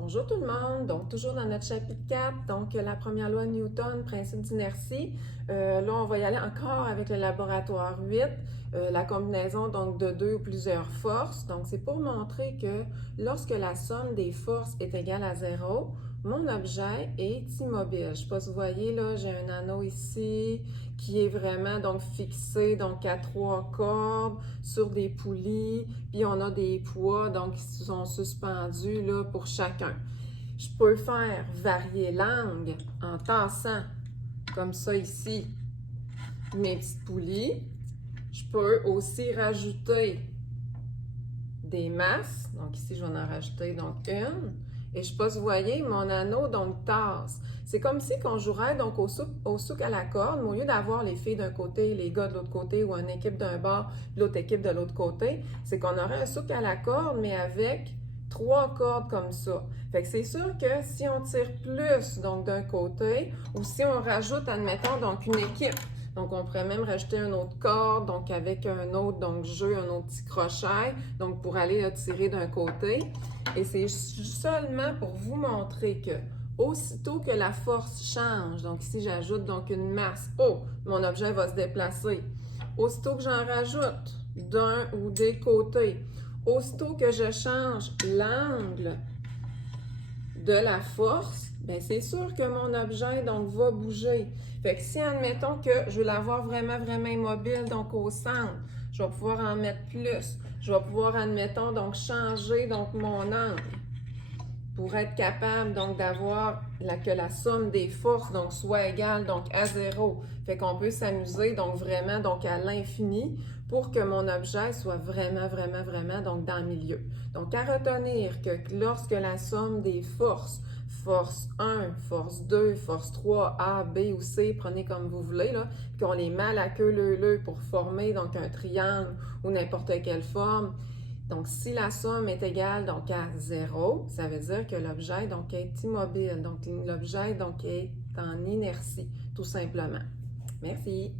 Bonjour tout le monde, donc toujours dans notre chapitre 4, donc la première loi de Newton, principe d'inertie. Là, on va y aller encore avec le laboratoire 8, la combinaison donc de deux ou plusieurs forces. Donc, c'est pour montrer que lorsque la somme des forces est égale à 0, mon objet est immobile. Je ne sais pas si vous voyez, là, j'ai un anneau ici qui est vraiment donc fixé donc à 3 cordes sur des poulies, puis on a des poids donc qui sont suspendus là pour chacun. Je peux faire varier l'angle en tassant comme ça ici mes petites poulies. Je peux aussi rajouter des masses. Donc ici, je vais en rajouter donc une. Et je sais pas si vous voyez, mon anneau donc tasse. C'est comme si qu'on jouerait donc au souk à la corde, mais au lieu d'avoir les filles d'un côté, les gars de l'autre côté, ou une équipe d'un bord, l'autre équipe de l'autre côté, c'est qu'on aurait un souk à la corde, mais avec 3 cordes comme ça. Fait que c'est sûr que si on tire plus donc d'un côté, ou si on rajoute, admettons, donc une équipe, donc, on pourrait même rajouter une autre corde, donc avec un autre donc, jeu, un autre petit crochet, donc pour aller là, tirer d'un côté. Et c'est seulement pour vous montrer que aussitôt que la force change, donc ici j'ajoute donc une masse, oh, mon objet va se déplacer. Aussitôt que j'en rajoute d'un ou des côtés, aussitôt que je change l'angle de la force, bien c'est sûr que mon objet donc va bouger. Fait que si admettons que je veux l'avoir vraiment immobile donc au centre, je vais pouvoir en mettre plus. Je vais pouvoir admettons donc changer donc mon angle pour être capable donc d'avoir que la somme des forces donc soit égale donc à 0. Fait qu'on peut s'amuser donc vraiment donc à l'infini pour que mon objet soit vraiment donc dans le milieu. Donc à retenir que lorsque la somme des forces, force 1, force 2, force 3, A, B ou C, prenez comme vous voulez, là, qu'on les met à la queue leu pour former donc un triangle ou n'importe quelle forme. Donc, si la somme est égale donc à 0, ça veut dire que l'objet donc est immobile. Donc, l'objet donc est en inertie, tout simplement. Merci.